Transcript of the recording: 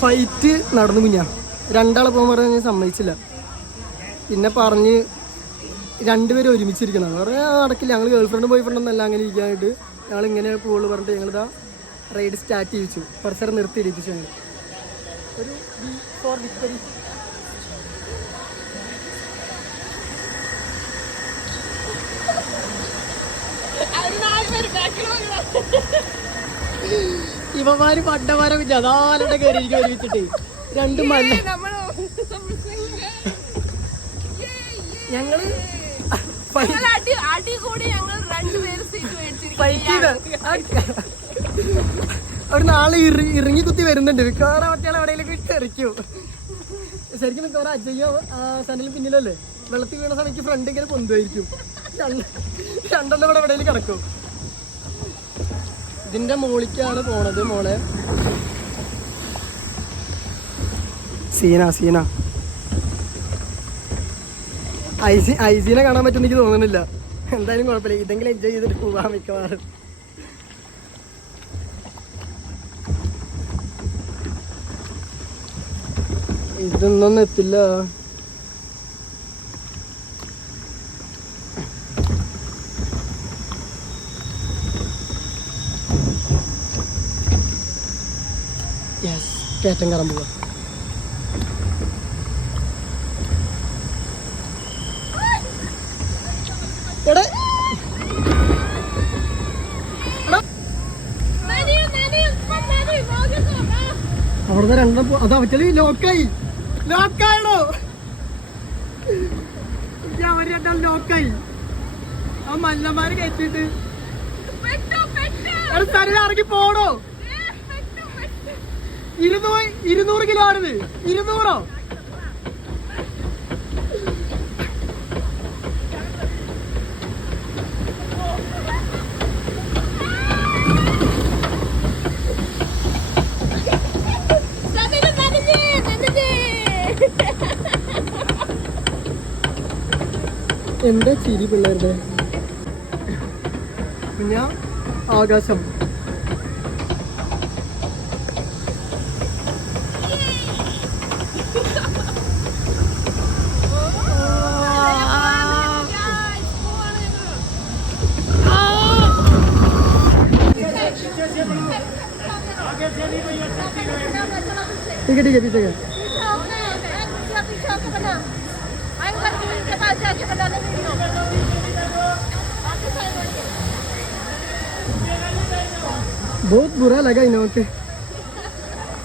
Fight നടന്നു കുഞ്ഞാ. രണ്ടാളെ പോകാൻ പറഞ്ഞ് സമ്മതിച്ചില്ല. പിന്നെ പറഞ്ഞ് രണ്ടുപേരും ഒരുമിച്ചിരിക്കണം പറഞ്ഞാൽ നടക്കില്ല. ഞങ്ങൾ ഗേൾ ഫ്രണ്ടും ബോയ് ഫ്രണ്ടും എന്നല്ല അങ്ങനെ ഇരിക്കാനായിട്ട് ഞങ്ങൾ ഇങ്ങനെ പോകുള്ളൂ പറഞ്ഞിട്ട് ഞങ്ങളിതാ റൈഡ് സ്റ്റാർട്ട് ചെയ്യിച്ചു. കുറച്ച് നേരം നിർത്തി ഇരിപ്പിച്ചു. ഞങ്ങൾ ഒരു ഫോർ വിക്ടറി. ഇവന്മാര് പണ്ടമാരെ ജനാലയുടെ കയറിയിരിക്കും ഒരുമിച്ചിട്ട്. രണ്ട് മല്ല ഞങ്ങള് ഒരു നാളെ ഇറങ്ങി കുത്തി വരുന്നുണ്ട്. മിക്കവാറും മറ്റേ എവിടെയെങ്കിലും തെറിക്കും. ശരിക്കും മിക്കവാറും അജയ്യോ സനലും പിന്നിലല്ലേ വെള്ളത്തിൽ വീണ സമയത്ത് ഫ്രണ്ട് ഇങ്ങനെ പൊന്തുമായിരിക്കും. രണ്ടെണ്ണം ഇവിടെ എവിടെയെങ്കിലും കിടക്കും. ഇതിന്റെ മോളിക്കാണ് പോണത്. മോളെ സീന ഐസീനെ കാണാൻ പറ്റുമെന്ന് എനിക്ക് തോന്നുന്നില്ല. എന്തായാലും കുഴപ്പമില്ല, ഇതെങ്കിലും എൻജോയ് ചെയ്തിട്ട് പോവാൻ മിക്കവാറും. ഇതൊന്നും എത്തില്ല. കയറ്റം കയറാൻ പോവാ. അവിടുന്ന് രണ്ടെണ്ണം അത് അവറ്റല് ലോക്കായിടോ. അവര് രണ്ടാൾ ലോക്കായി. ആ മല്ലന്മാര് കയറ്റിട്ട് സ്ഥലം ഇറങ്ങി പോണോ. 200 കിലോ ആണിത്. 200 എന്താ ചിരി പിള്ളേരുടെ. പിന്നെ ആകാശം ठीक है पीछे का बहुत बुरा लगा इन लोगों के.